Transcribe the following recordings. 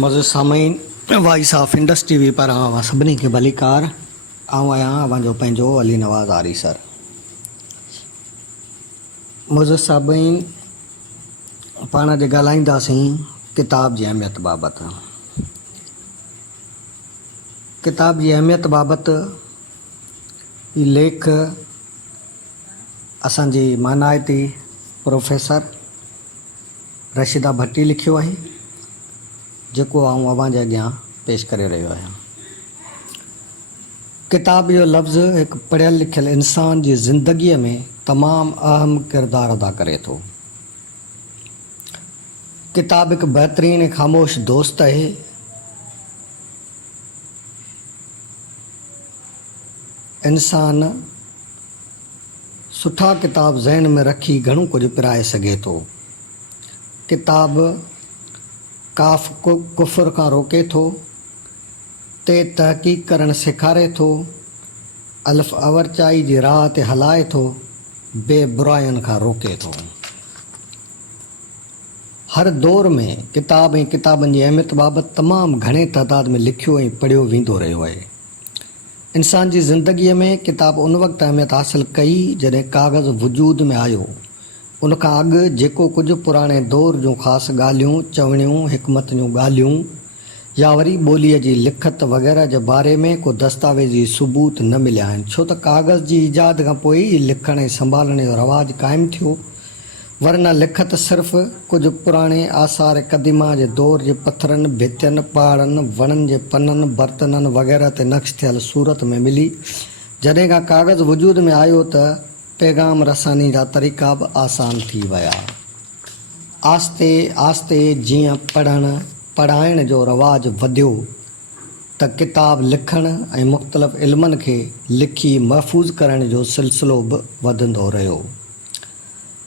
मुझे सामईन voice of Indus TV पर सभिनी खे भलीकार। आहियां अवांजो पंहिंजो अली नवाज़ आरी सर। मुझे सभिनी पाण जे ॻाल्हाईंदासीं किताब जी अहमियत बाबति। किताब जी अहमियत बाबति ही लेख असांजी मानायती प्रोफेसर रशीदा भट्टी लिखियो आहे, जेको आऊं अवांजे अॻियां पेश करे रहियो आहियां। किताब जो लफ़्ज़ हिकु पढ़ियल लिखियल इंसान जी ज़िंदगीअ में तमामु अहम किरदारु अदा करे थो। किताब हिकु बहितरीन ऐं ख़ामोश दोस्त आहे। इंसान सुठा किताब ज़हन में रखी घणो कुझु पिराए सघे थो। किताब काफ़ कुफ़र खां रोके थो, ते तहक़ीक़ करणु सेखारे थो, अल्फ़ अवरचाई जी राह ते हलाए थो, बेबुराइनि खां रोके थो। हर दौर में किताब ऐं किताबनि जी अहमियत बाबति तमामु घणे तइदाद में लिखियो ऐं पढ़ियो वेंदो रहियो आहे। इंसान जी ज़िंदगीअ में किताब उन वक़्तु अहमियत हासिलु कई जॾहिं काग़ज़ वजूद में आयो। उन खां अॻु जेको कुझु पुराणे दौर जूं ख़ासि ॻाल्हियूं, चवणियूं, हिकमत जूं ॻाल्हियूं या वरी ॿोलीअ जी लिखत वग़ैरह जे बारे में को दस्तावेज़ी सबूत न मिलिया आहिनि, छो त काग़ज़ जी ईजाद खां पोइ ई लिखण ऐं संभालण जो रवाजु क़ाइमु थियो। वरना लिखत सिर्फ़ु कुझु पुराणे आसार क़दीमा जे दौर जे पथरनि, भितियुनि, पहाड़नि, वणनि जे पननि, बर्तननि वग़ैरह ते नक्श थियल सूरत में मिली। जॾहिं खां काग़ज़ वजूद में आयो त पैगाम रसानी जा तरीक़ा बि आसान थी विया। आस्ते आस्ते जीअं पढ़ाइण जो रवाजु वधियो त किताब लिखण ऐं मुख़्तलिफ़ इल्मनि खे लिखी महफ़ूज़ करण जो सिलसिलो बि वधंदो रहियो।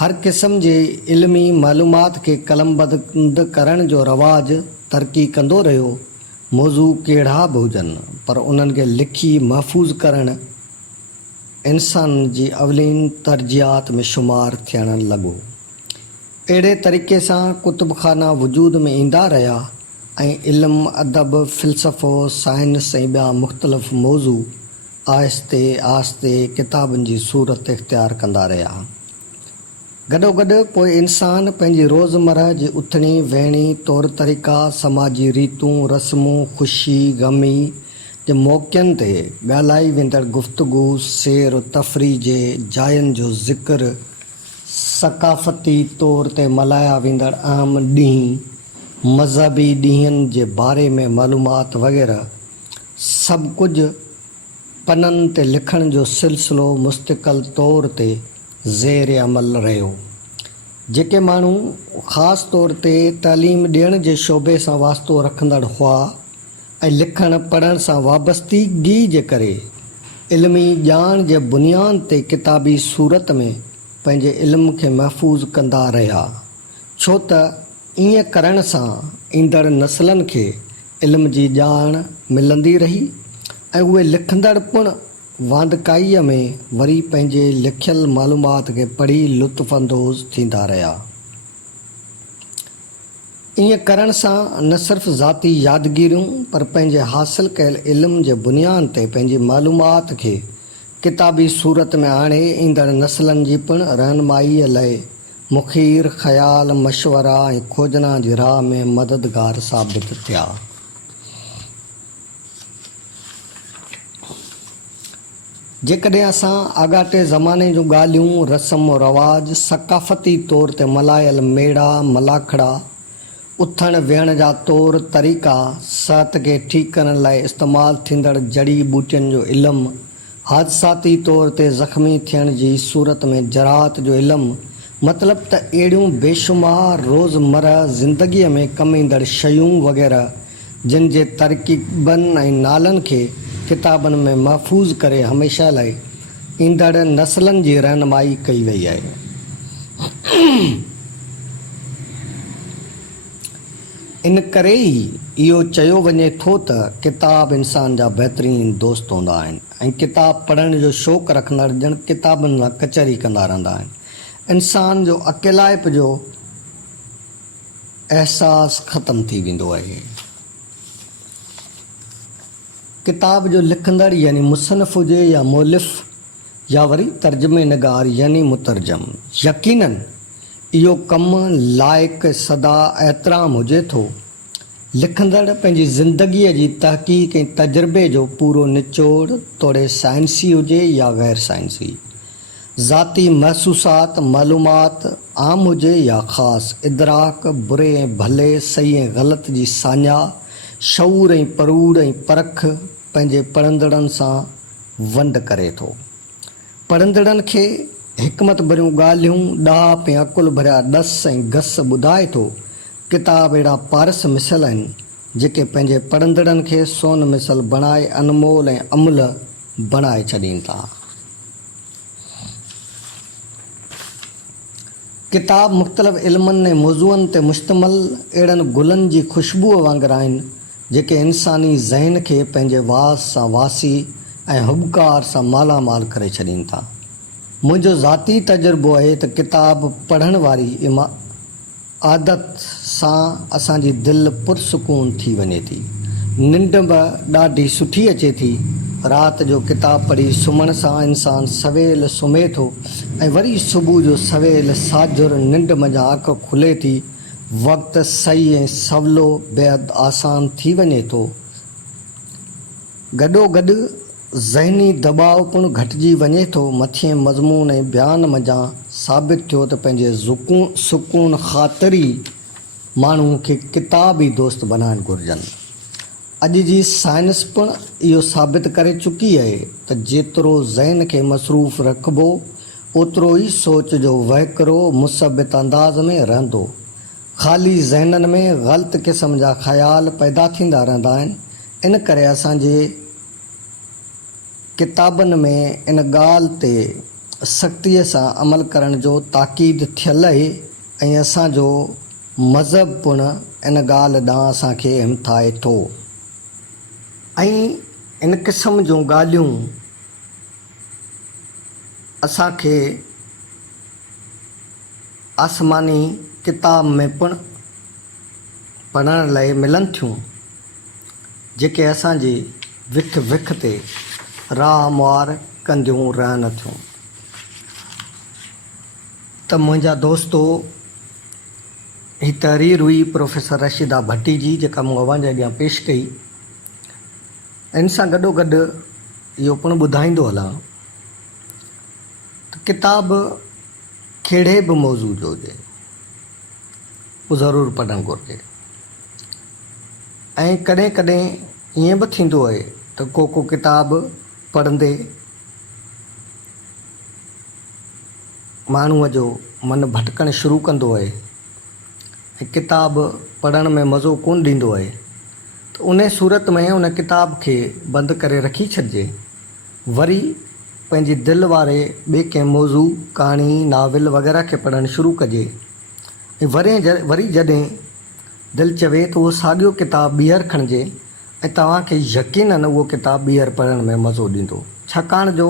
हर क़िस्म जे इल्मी मालूमात खे कलमबंद करण जो रवाजु तरक़ी कंदो रहियो। मौज़ू कहिड़ा बि हुजनि, पर उन्हनि खे लिखी महफ़ूज़ करणु इंसान जी अवलीन तरजियात में शुमार थियणु लॻो। अहिड़े तरीक़े सां कुतुबखाना वजूद में ईंदा रहिया ऐं इल्मु, अदब, फ़िलसफ़ो, साइंस ऐं ॿिया मुख़्तलिफ़ मौज़ू आहिस्ते आहिस्ते किताबनि जी सूरत इख़्तियार कंदा रहिया। गॾोगॾु पोइ इंसान पंहिंजी रोज़मर्रा जी उथणी वेहणी, तौर तरीक़ा, समाजी रीतूं, रस्मूं, ख़ुशी ग़मी जे मौक़नि ते ॻाल्हाई वेंदड़ गुफ़्तगू, सैर तफ़रीह जे जायुनि जो ज़िक्र, सक़ाफ़ती तौर ते मल्हाया वेंदड़ अहम ॾींहं, मज़हबी ॾींहंनि जे बारे में मालूमात वग़ैरह सभु कुझु पननि ते लिखण जो सिलसिलो मुस्तक़िल तौर ते ज़ेर अमल रहियो। जेके माण्हू ख़ासि तौर ते तालीम ॾियण जे शोबे सां वास्तो रखंदड़ हुआ ऐं लिखण पढ़ण सां वाबस्तगी जे करे इल्मी ॼाण जे बुनियाद ते किताबी सूरत में पंहिंजे इल्म खे महफ़ूज़ कंदा रहिया, छो त ईअं करण सां ईंदड़ नसलनि खे इल्म जी ॼाण मिलंदी रही ऐं उहे लिखंदड़ पिणु वांदकाईअ में वरी पंहिंजे लिखियल मालूमात खे पढ़ी लुत्फ़अंदोज़ थींदा रहिया। ईअं करण सां न सिर्फ़ु ज़ाती यादगिरियूं, पर पंहिंजे हासिलु कयल इल्म जे बुनियाद ते पंहिंजी मालूमात खे किताबी सूरत में आणे ईंदड़ नसलनि जी पिणु रहनुमाईअ लाइ मुख़ीर ख़्याल, मशवरा ऐं खोजना जी राह में मददगार साबित थिया। जेकॾहिं असां आगाटे ज़माने जूं ॻाल्हियूं, रस्म रवाज, सक़ाफ़ती तौर ते मल्हायल मेड़ा मलाखड़ा, उथण वेहण जा तौर तरीक़ा, सिहत खे ठीकु करण लाइ इस्तेमालु थींदड़ जड़ी बूटियुनि जो इल्मु, हादसाती तौर ते ज़ख़्मी थियण जी सूरत में जराहत जो इल्मु, मतिलबु त अहिड़ियूं बेशुमार रोज़मर्रा ज़िंदगीअ में कमु ईंदड़ शयूं वग़ैरह जिन जे तरकीबनि ऐं नालनि खे किताबनि में महफ़ूज़ करे हमेशह लाइ ईंदड़ नसलनि जी रहनुमाई कई वई आहे। इन करे ई इहो चयो वञे थो त किताब इंसान जा बहितरीन दोस्त हूंदा आहिनि ऐं किताब पढ़ण जो शौक़ु रखंदड़ ॼण किताबनि सां कचहरी कंदा रहंदा आहिनि। इंसान जो अकेलाइप जो अहसासु ख़तमु थी वेंदो आहे। किताब जो लिखंदड़ यानी मुसनफ़ हुजे या मौलिफ़ या वरी तर्जुमे नगार यानी मुतरजम, यकीनन इहो कमु लाइक़ु सदा एहतराम हुजे थो। लिखंदड़ पंहिंजी ज़िंदगीअ जी तहक़ीक़ ऐं तजुर्बे जो पूरो निचोड़ तोड़े साइंसी हुजे या गैर साइंसी, ज़ाती महसूसात मालूमात आम हुजे या ख़ासि, इदराक बुरे ऐं भले, सही ऐं ग़लति जी साञा, शऊर ऐं परूर ऐं परख पंहिंजे पढ़ंदड़नि सां वंड करे थो। पढ़ंदड़नि खे हिकमत भरियूं ॻाल्हियूं, ॾाह ऐं अकुल भरिया ॾस ऐं घस ॿुधाए थो। किताब अहिड़ा पारस मिसल आहिनि जेके पंहिंजे पढ़ंदड़नि खे सोन मिसल बणाए अनमोल ऐं अमुल बणाए छॾीनि था। किताब मुख़्तलिफ़ इल्मनि ऐं मौज़ूअनि ते मुश्तमिल अहिड़नि गुलनि जी ख़ुशबूअ वांगुरु आहिनि जेके इंसानी ज़हन खे पंहिंजे वास सां वासी ऐं हुबकार सां मालामाल करे छॾीनि था। मुंहिंजो ज़ाती तजुर्बो आहे त किताब पढ़ण वारी आदत सां असांजी दिलि पुरसुकून थी वञे थी, निंड बि ॾाढी सुठी अचे थी। राति जो किताब पढ़ी सुम्हण सां इंसानु सवेल सुम्हे थो ऐं वरी सुबुह जो सवेल साजुर निंड मंझां अखि खुले थी। वक़्तु सही ऐं सवलो बेहदि आसान थी वञे थो। गॾोगॾु ज़हनी दबाव पिणु घटिजी वञे थो। मथिएं मज़मून ऐं बयान मंझां साबित थियो त पंहिंजे सुकून ख़ातिरी माण्हू खे किताब ई दोस्त बनाइणु घुरिजनि। अॼु जी साइंस पिणु इहो साबित करे चुकी आहे त जेतिरो ज़हन खे मसरूफ़ रखिबो ओतिरो ई सोच जो वहिकिरो मुसबित अंदाज़ में रहंदो। ख़ाली ज़हननि में ग़लति क़िस्म जा ख़्याल पैदा थींदा रहंदा आहिनि। इन करे असांजे किताबनि में इन ॻाल्हि ते सख़्तीअ सां अमल करण जो ताक़ीद थियल आहे ऐं असांजो मज़हब पिणु इन ॻाल्हि ॾांहुं असांखे हिमथाए थो। ऐं इन क़िस्म जूं ॻाल्हियूं असांखे आसमानी किताब में पिणु पढ़ण लाइ मिलनि थियूं जेके असांजी विख ते राहमुआर कंदियूं रहनि थियूं। त मुंहिंजा दोस्तो, ही तहरीर हुई प्रोफेसर रशीदा भट्टी जी जेका मूं अव्हां जे अॻियां पेश कई। इन सां गॾोगॾु इहो पिणु ॿुधाईंदो हलां त किताब कहिड़े बि मौज़ू जो हुजे उहो ज़रूरु पढ़णु घुरिजे। ऐं कॾहिं कॾहिं ईअं बि थींदो आहे त को किताब पढ़ंदे माण्हूअ जो मन भटकणु शुरू कंदो आहे ऐं किताब पढ़ण में मज़ो कोन ॾींदो आहे, त उन सूरत में उन किताब खे बंदि करे रखी छॾिजे। वरी पंहिंजी दिलि वारे ॿिए कंहिं मौज़ू, कहाणी, नाविल वग़ैरह खे पढ़णु शुरू कजे। ऐं वरी जॾहिं दिलि चवे त उहो साॻियो किताब ॿीहर खणिजे ऐं तव्हांखे यकीनन उहो किताब ॿीहर पढ़ण में मज़ो ॾींदो। छाकाणि जो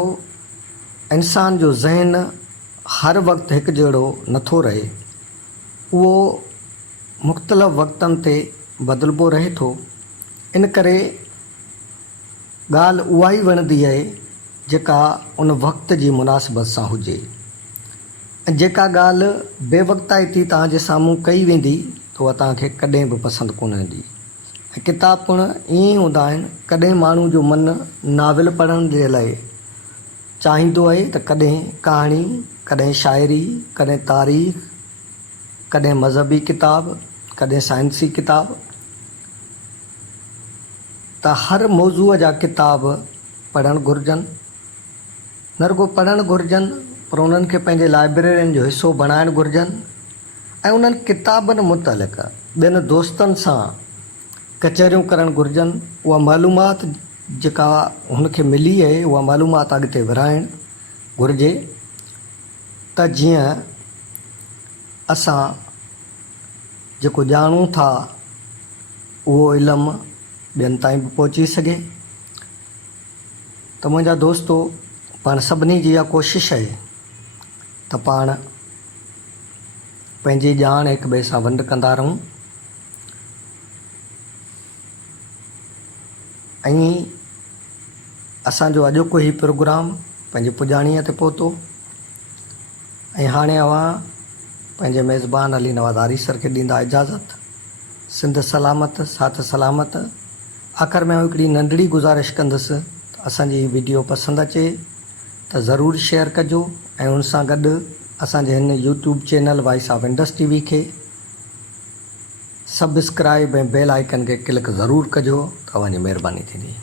इंसान जो ज़हन हर वक़्तु हिकु जहिड़ो नथो रहे, उहो मुख़्तलिफ़ वक़्तनि ते बदिलबो रहे थो। इन करे ॻाल्हि उहा ई वणंदी आहे जेका उन वक़्त जी मुनासिबत सां हुजे। ऐं जेका ॻाल्हि बेवक़्ताई थी तव्हांजे साम्हूं कई वेंदी त उहा तव्हांखे कॾहिं बि पसंदि कोन ईंदी। ऐं किताब पिणु ईअं ई हूंदा आहिनि। कॾहिं माण्हू जो मनु नाविल पढ़ण जे लाइ चाहींदो आहे त कॾहिं कहाणी, कॾहिं शाइरी, कॾहिं तारीख़, कॾहिं मज़हबी किताब, कॾहिं साइंसी किताब। त हर मौज़ूअ जा किताब पढ़णु घुरिजनि। न रुगो पढ़णु घुरिजनि पर उन्हनि खे पंहिंजे लाइब्रेरियुनि जो हिसो बणाइणु घुरिजनि ऐं उन्हनि किताबनि मुतलिक़ ॿियनि दोस्तनि सां कचहरियूं करणु घुरिजनि। उहा मालूमात जेका हुनखे मिली आहे उहा मालूमात अॻिते विराइणु घुरिजे त जीअं असां जेको ॼाणूं था उहो इल्मु ॿियनि ताईं बि पहुची सघे। त मुंहिंजा दोस्तो, पाण सभिनी जी इहा कोशिशि आहे त पाण पंहिंजी ॼाण हिक ॿिए सां वंड कंदा रहूं ऐं असांजो अॼोको ही प्रोग्राम पंहिंजे पुॼाणीअ ते पहुतो ऐं हाणे अवां पंहिंजे मेज़बान अली नवाज़ आरी सर खे ॾींदा इजाज़त। सिंध सलामत, साथ सलामत। आख़िर में हिकिड़ी नंढड़ी गुज़ारिश कंदुसि त असांजी वीडियो पसंदि अचे त ज़रूरु शेयर कजो ऐं उन सां गॾु असांजे हिन YouTube channel voice of Indus TV खे सब्सक्राइब ऐं बेल आइकन खे क्लिक ज़रूरु कजो, तव्हांजी महिरबानी थींदी।